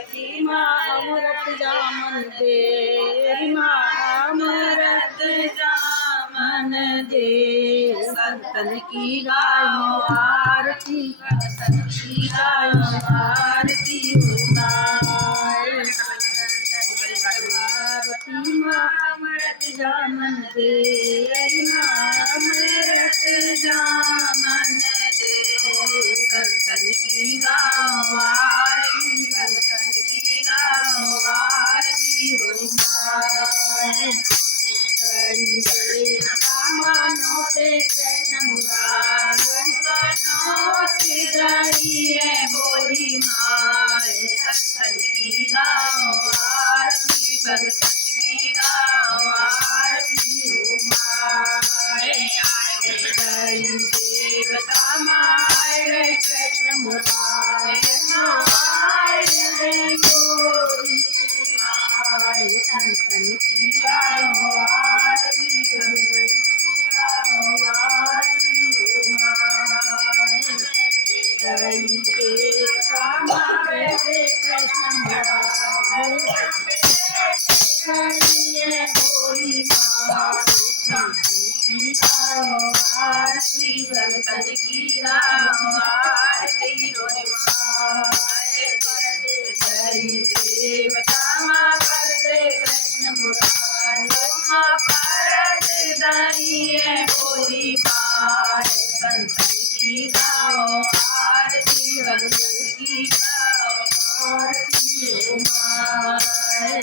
पार्वती माँ अमृत जामन दे, माँ अमृत जामन दे। संतन की गायों आरती, संतन की गायों आरती उमाए। पार्वती माँ अमृत जामन दे, माँ अमृत जामन दे। संतन की गायों आरती, संतन की गायों आरती उमाए। मानो से कृष्ण मुरारी, मानो से गई है बोली माए। संतन की गाओ आरती, भगतन की गाओ आरती उमाए। आए देवता माए रे कृष्ण मुरारी, माए रे गोरी माए। संतन की गाओ आरती, भगतन की गाओ आरती उमाए। देवता माए रे कृष्ण मुरारी, गई बोली माए। संतन की गाओ आरती, भगतन की गाओ आरती उमाए। देवता माँ करते कृष्ण मुरारी, माँ परस दई है बोली माए। संतन की गाओ आरती, भगतन की गाओ आरती उमाए।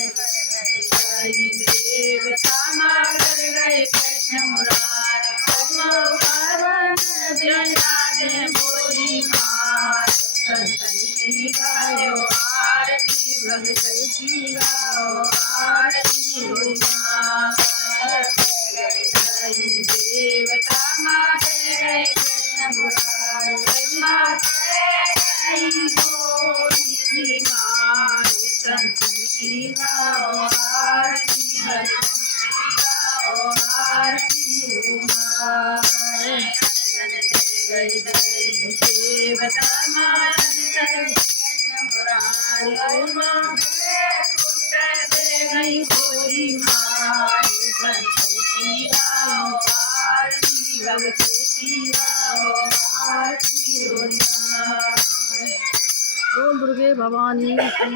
देवता माँ कर गए कृष्ण मुरारी, माँ परस दई बोली माए। संतन की गाओ आरती, भगतन की गाओ आरती उमाए। देवता माँ तेरे कृष्ण मुरारी, माँ तेरी बोली माए। संतन की गाओ आरती, भगतन की गाओ आरती उमाए। देवता माँ कृष्ण मुरारी, माँ दे गई बोली माए। संतन की गाओ आरती, भगतन की गाओ आरती उमाए। ओम दुर्गे भवानी की।